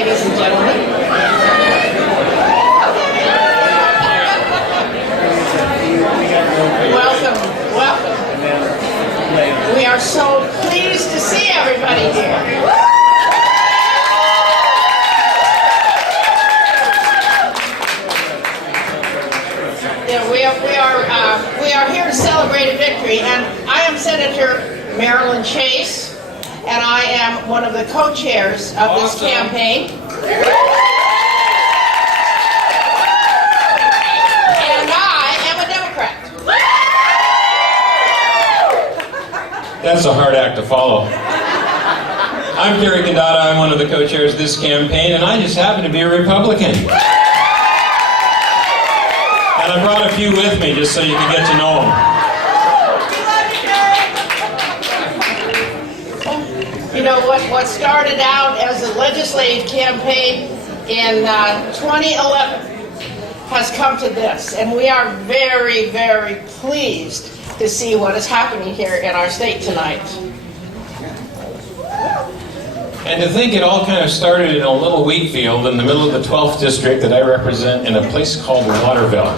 ladies and gentlemen. Welcome, welcome. We are so pleased to see everybody here. Yeah, we are here to celebrate a victory, and I am Senator Marilyn Chase, and I am one of the co-chairs of this campaign. And I am a Democrat. That's a hard act to follow. I'm Gary Kandata, I'm one of the co-chairs of this campaign, and I just happen to be a Republican. And I brought a few with me just so you can get to know them. You know, what started out as a legislative campaign in 2011 has come to this, and we are very, very pleased to see what is happening here in our state tonight. And to think it all kind of started in a little wheat field in the middle of the 12th district that I represent in a place called Waterville.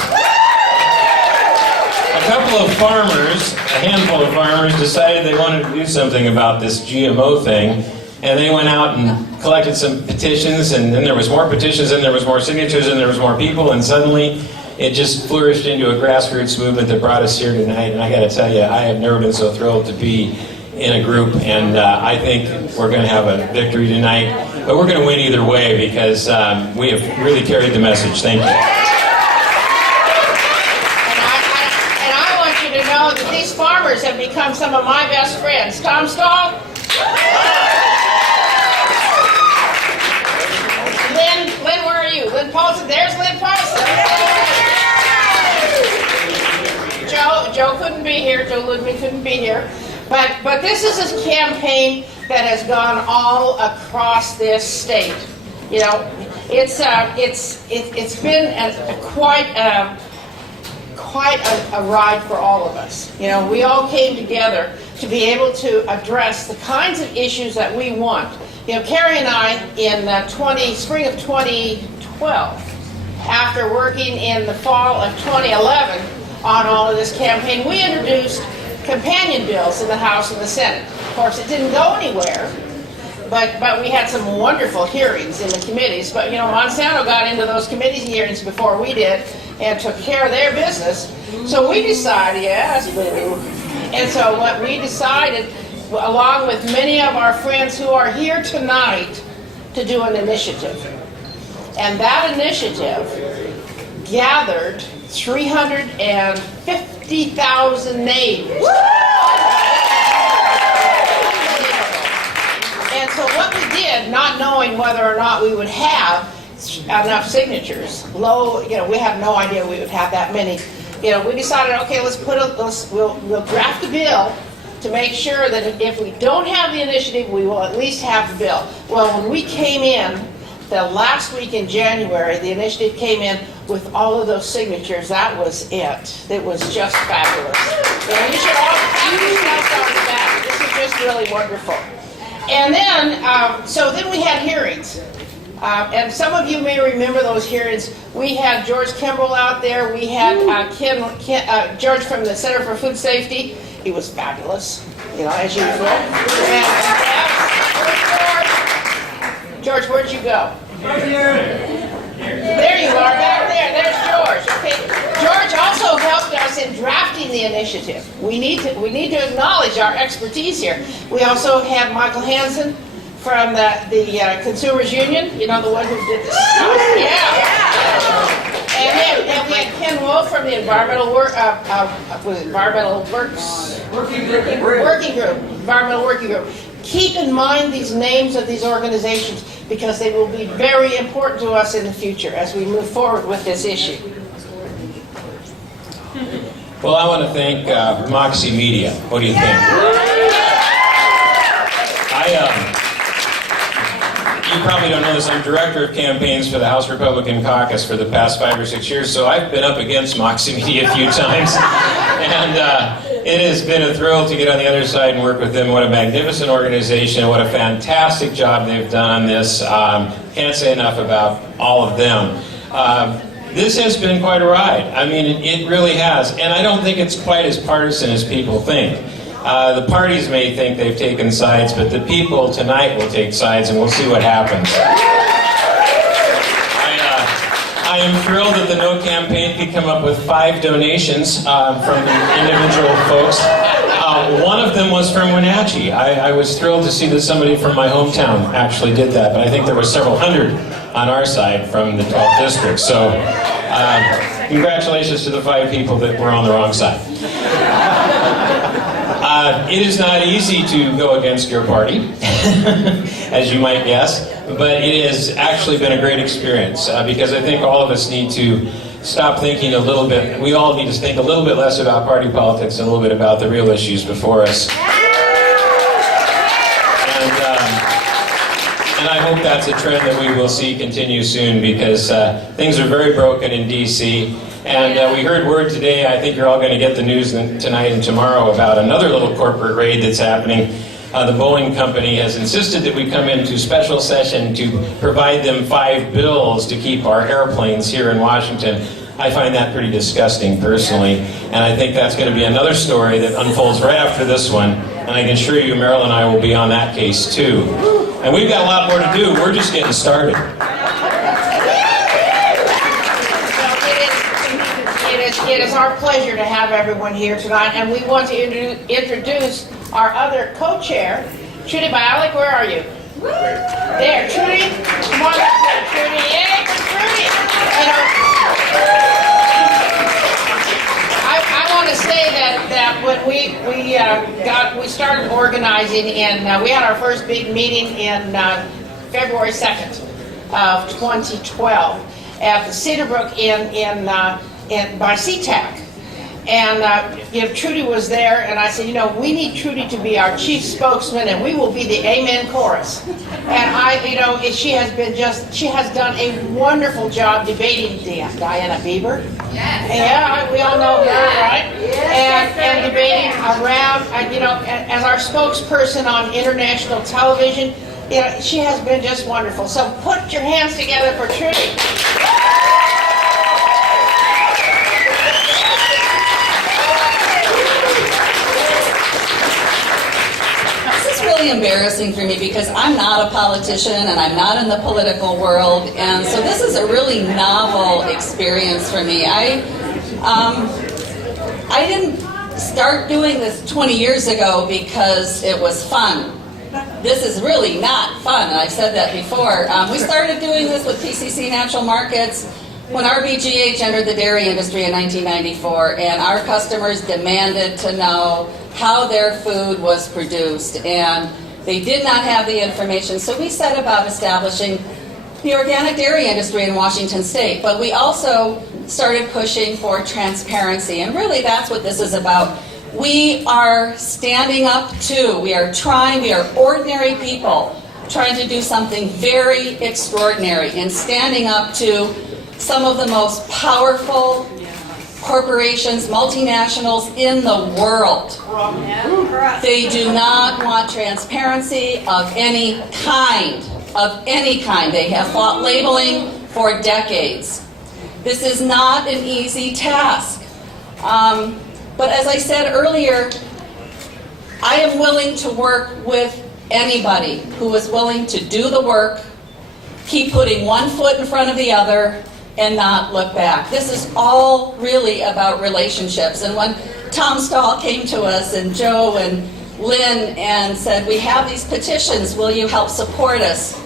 A couple of farmers, a handful of farmers, decided they wanted to do something about this GMO thing, and they went out and collected some petitions, and then there was more petitions, and there was more signatures, and there was more people, and suddenly it just flourished into a grassroots movement that brought us here tonight. And I got to tell you, I have never been so thrilled to be in a group, and I think we're going to have a victory tonight, but we're going to win either way because we have really carried the message. Thank you. And I want you to know that these farmers have become some of my best friends. Tom Stahl? Lynn, where are you? Lynn Paulson? There's Lynn Paulson. Joe couldn't be here. Joe Ludwig couldn't be here. But this is a campaign that has gone all across this state. You know, it's been quite a ride for all of us. You know, we all came together to be able to address the kinds of issues that we want. You know, Carrie and I in spring of 2012, after working in the fall of 2011 on all of this campaign, we introduced companion bills in the House and the Senate. Of course, it didn't go anywhere, but we had some wonderful hearings in the committees. But, you know, Monsanto got into those committee hearings before we did and took care of their business. So we decided, yes, boo. And so what we decided, along with many of our friends who are here tonight, to do an initiative. And that initiative gathered 350,000 names. And so what we did, not knowing whether or not we would have enough signatures, we have no idea we would have that many. You know, we decided, okay, we'll draft a bill to make sure that if we don't have the initiative, we will at least have the bill. Well, when we came in the last week in January, the initiative came in with all of those signatures. That was it. It was just fabulous. You should all pat yourselves on the back. This is just really wonderful. And then, so then we had hearings. And some of you may remember those hearings. We had George Kimball out there. We had George from the Center for Food Safety. He was fabulous, you know, as usual. And George, where'd you go? Right here. There you are, back there. There's George. Okay. George also helped us in drafting the initiative. We need to acknowledge our expertise here. We also had Michael Hansen from the Consumers Union. You know, the one who did this stuff. Yeah. And we had Ken Wolf from the Environmental Working Group. Keep in mind these names of these organizations because they will be very important to us in the future as we move forward with this issue. Well, I want to thank Moxie Media. What do you think? you probably don't know this, I'm director of campaigns for the House Republican Caucus for the past 5 or 6 years, so I've been up against Moxie Media a few times. And it has been a thrill to get on the other side and work with them. What a magnificent organization, what a fantastic job they've done on this. Can't say enough about all of them. This has been quite a ride. I mean, it really has. And I don't think it's quite as partisan as people think. The parties may think they've taken sides, but the people tonight will take sides, and we'll see what happens. I am thrilled that the No campaign could come up with 5 donations from individual folks. One of them was from Wenatchee. I was thrilled to see that somebody from my hometown actually did that, but I think there were several hundred on our side from the 12th district. So congratulations to the 5 people that were on the wrong side. It is not easy to go against your party, as you might guess, but it has actually been a great experience because I think all of us need to stop thinking a little bit. We all need to think a little bit less about party politics and a little bit about the real issues before us. And I hope that's a trend that we will see continue soon because things are very broken in D.C. And we heard word today, I think you're all going to get the news tonight and tomorrow about another little corporate raid that's happening. The Boeing company has insisted that we come into special session to provide them 5 bills to keep our airplanes here in Washington. I find that pretty disgusting personally, and I think that's going to be another story that unfolds right after this one, and I can assure you Meryl and I will be on that case too. And we've got a lot more to do. We're just getting started. It is our pleasure to have everyone here tonight, and we want to introduce our other co-chair, Trudy Bialik. Where are you? There, Trudy. Come on up there, Trudy. Yay for Trudy. You know, I want to say that when we started organizing, and we had our first big meeting in February 2nd of 2012 at the Cedarbrook by SeaTac. And Trudy was there, and I said, we need Trudy to be our chief spokesman, and we will be the Amen chorus. And she has done a wonderful job debating Diana Bieber. Yes. Yeah, we all know her, right? Yes. And debating around, as our spokesperson on international television, she has been just wonderful. So put your hands together for Trudy. Embarrassing for me because I'm not a politician and I'm not in the political world, and so this is a really novel experience for me. I didn't start doing this 20 years ago because it was fun. This is really not fun, and I've said that before. We started doing this with PCC Natural Markets when RBGH entered the dairy industry in 1994, and our customers demanded to know how their food was produced, and they did not have the information. So we set about establishing the organic dairy industry in Washington State, but we also started pushing for transparency, and really that's what this is about. We are standing up to, we are ordinary people trying to do something very extraordinary and standing up to some of the most powerful corporations, multinationals in the world. They do not want transparency of any kind. They have fought labeling for decades. This is not an easy task. But as I said earlier, I am willing to work with anybody who is willing to do the work, keep putting one foot in front of the other, and not look back. This is all really about relationships. And when Tom Stahl came to us, and Joe and Lynn, and said, we have these petitions, will you help support us?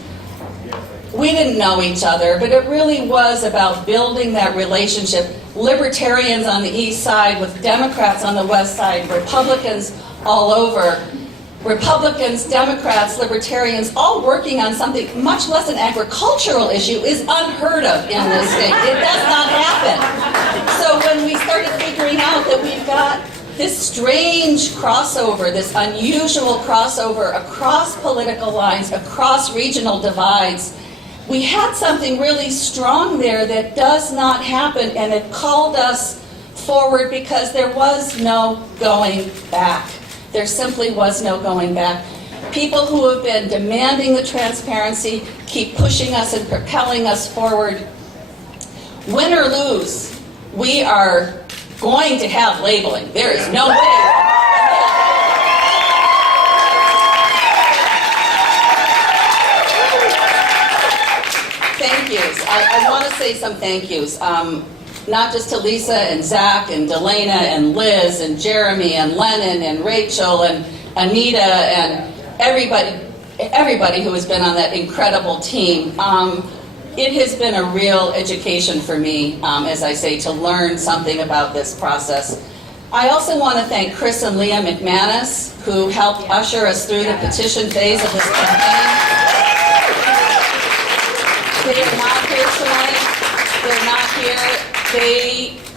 We didn't know each other, but it really was about building that relationship. Libertarians on the east side with Democrats on the west side, Republicans all over. Republicans, Democrats, Libertarians, all working on something much less an agricultural issue is unheard of in this state. It does not happen. So when we started figuring out that we've got this strange crossover, this unusual crossover across political lines, across regional divides. We had something really strong there that does not happen, and it called us forward because there was no going back. There simply was no going back. People who have been demanding the transparency keep pushing us and propelling us forward. Win or lose, we are going to have labeling. There is no way. Thank yous. I want to say some thank yous. Not just to Lisa and Zach and Delana and Liz and Jeremy and Lennon and Rachel and Anita and everybody who has been on that incredible team. It has been a real education for me, as I say, to learn something about this process. I also want to thank Chris and Leah McManus, who helped usher us through the petition phase of this campaign. They are not here tonight. They're not here.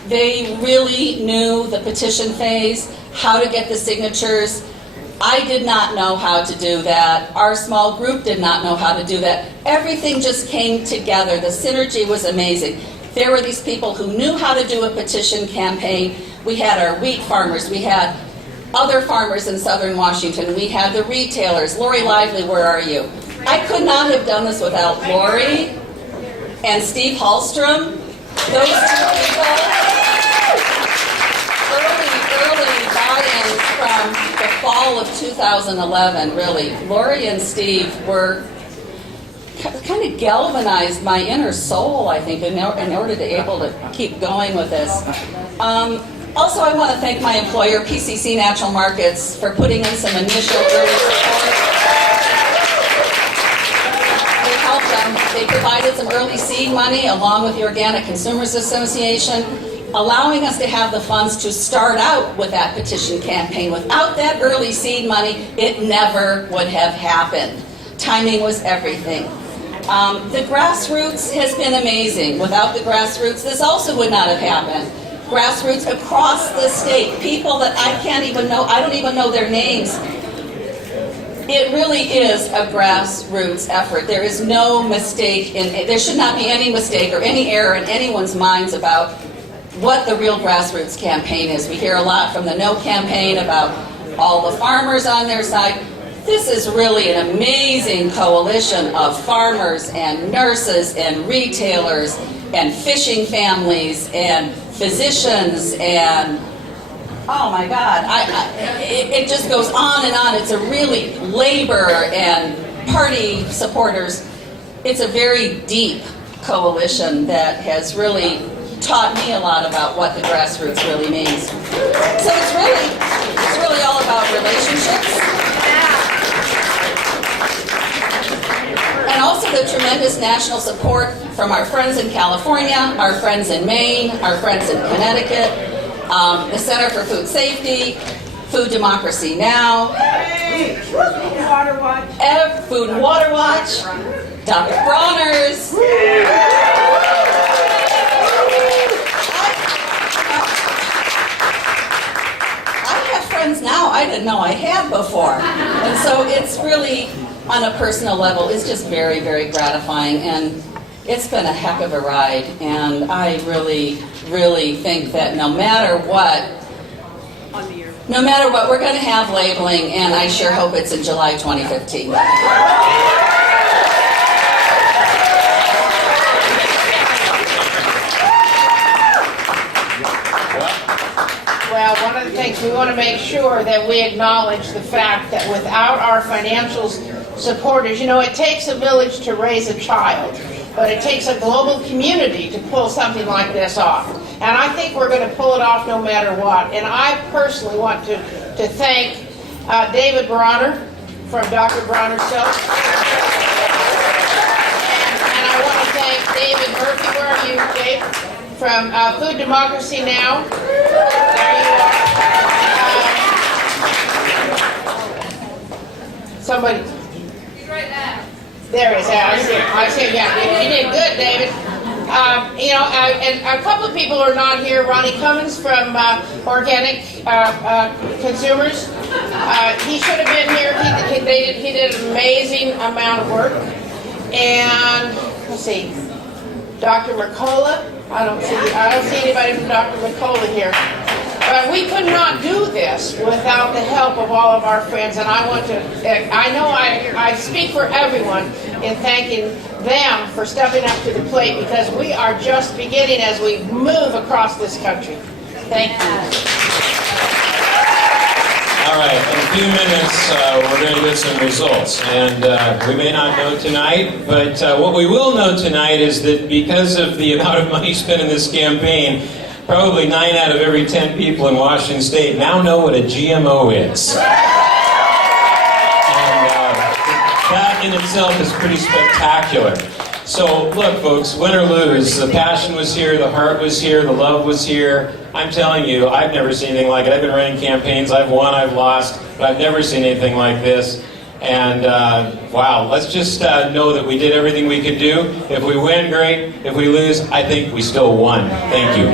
They really knew the petition phase, how to get the signatures. I did not know how to do that. Our small group did not know how to do that. Everything just came together. The synergy was amazing. There were these people who knew how to do a petition campaign. We had our wheat farmers. We had other farmers in southern Washington. We had the retailers. Lori Lively, where are you? I could not have done this without Lori and Steve Hallstrom. Those two people. Early buy-ins from the fall of 2011, really. Lori and Steve were kind of galvanized my inner soul, I think, in order to be able to keep going with this. Also, I want to thank my employer, PCC Natural Markets, for putting in some initial early support. They helped them. They provided some early seed money along with the Organic Consumers Association, allowing us to have the funds to start out with that petition campaign. Without that early seed money, it never would have happened. Timing was everything. The grassroots has been amazing. Without the grassroots, this also would not have happened. Grassroots across the state, people that I can't even know, I don't even know their names. It really is a grassroots effort. There is no mistake, there should not be any mistake or any error in anyone's minds about what the real grassroots campaign is. We hear a lot from the No campaign about all the farmers on their side. This is really an amazing coalition of farmers and nurses and retailers and fishing families and physicians and, oh my God, it just goes on and on. It's a really labor and party supporters. It's a very deep coalition that has really taught me a lot about what the grassroots really means. So it's really all about relationships. And also the tremendous national support from our friends in California, our friends in Maine, our friends in Connecticut, the Center for Food Safety, Food Democracy Now, Food and Water Watch, Dr. Bronner's. Friends now I didn't know I had before. And so it's really, on a personal level, it's just very, very gratifying, and it's been a heck of a ride. And I really, really think that no matter what, we're going to have labeling, and I sure hope it's in July 2015. Well, one of the things we want to make sure that we acknowledge the fact that without our financial supporters, it takes a village to raise a child, but it takes a global community to pull something like this off. And I think we're going to pull it off no matter what. And I personally want to thank David Bronner from Dr. Bronner's Soap. And I want to thank David Murphy, where are you, Dave? From Food Democracy Now. There you are. Somebody. He's right there. There he is. I see. Yeah, you did good, David. And a couple of people are not here. Ronnie Cummins from Organic Consumers. He should have been here. He did an amazing amount of work. And let's see, Dr. Mercola. I don't see anybody from Dr. Mercola here. But we could not do this without the help of all of our friends, and I want to, I know I speak for everyone in thanking them for stepping up to the plate, because we are just beginning as we move across this country. Thank you. All right, in a few minutes, we're going to get some results. And we may not know tonight, but what we will know tonight is that because of the amount of money spent in this campaign, probably 9 out of every 10 people in Washington State now know what a GMO is. And that in itself is pretty spectacular. So look, folks, win or lose, the passion was here, the heart was here, the love was here. I'm telling you, I've never seen anything like it. I've been running campaigns, I've won, I've lost, but I've never seen anything like this. And wow, let's just know that we did everything we could do. If we win, great. If we lose, I think we still won. Thank you.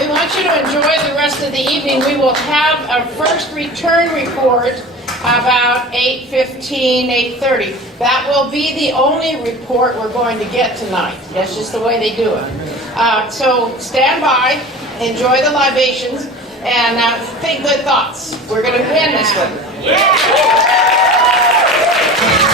We want you to enjoy the rest of the evening. We will have a first return report about 8:15, 8:30. That will be the only report we're going to get tonight. That's just the way they do it. So stand by, enjoy the libations, and think good thoughts. We're going to win this one.